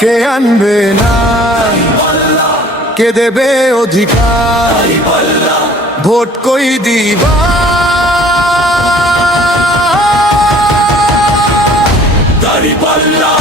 কে আনবে না, কে দেবে অধিকার, ভোট কই দিবা দাঁড়িপাল্লা।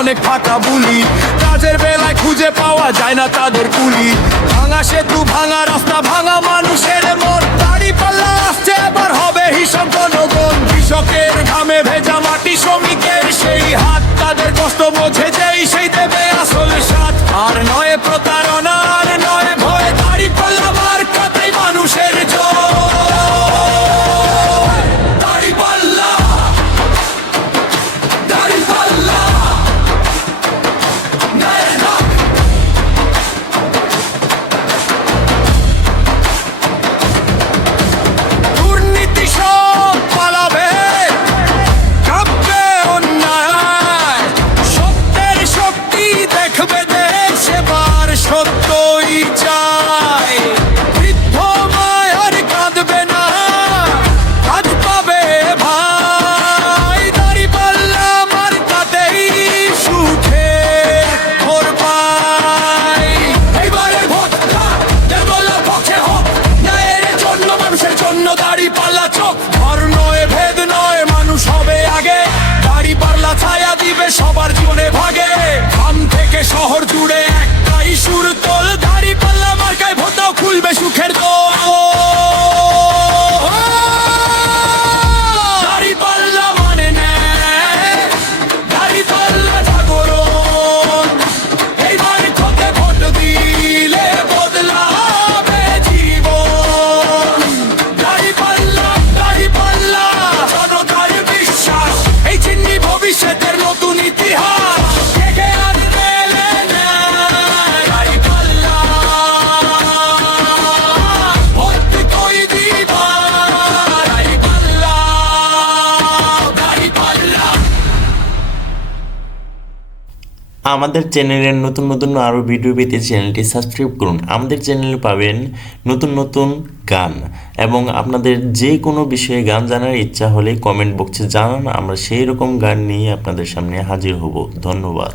অনেক ফাঁকা বুলি, কাজের বেলায় খুঁজে পাওয়া যায় না তাদের কুলি। ভাঙা সেতু, ভাঙা রাস্তা, ভাঙা মানুষের মন। দাঁড়িপাল্লা আসছে, এবার হবে হিসাব জনগণ। কৃষকের ঘামে ভেজা মাটি, শ্রমিকের সেই হাত, তাদের কষ্ট বোঝে যেই সেই দেবে আসল সাথ। আর নয় প্রতারণা, আর নয় ভয়, দাঁড়িপাল্লা মার্কাতেই মানুষের জয়। দাঁড়িপাল্লা, দাঁড়িপাল্লা। সবার জীবনে ভাগে, গ্রাম থেকে শহর জুড়ে একটাই সুর তোল। দাঁড়িপাল্লা মার্কায় ভোট দাও, খুলবে সুখের দোল। দাঁড়িপাল্লা মানে ন্যায়, দাঁড়িপাল্লা জাগরণ। এইবার খোঁজে ভোট দিলে বদলাবে জীবন। দাঁড়িপাল্লা, দাঁড়িপাল্লা জনতার বিশ্বাস, এই চিহ্নি ভবিষ্যতের নতুন ইতিহাস। কে আনবে না দাঁড়িপাল্লা, ভোট কই দিবা দাঁড়িপাল্লা, দাঁড়িপাল্লা। আমাদের চ্যানেলের নতুন নতুন আরও ভিডিও পেতে চ্যানেলটি সাবস্ক্রাইব করুন। আমাদের চ্যানেলে পাবেন নতুন নতুন গান, এবং আপনাদের যে কোনো বিষয়ে গান জানার ইচ্ছা হলে কমেন্ট বক্সে জানান, আমরা সেই রকম গান নিয়ে আপনাদের সামনে হাজির হব। ধন্যবাদ।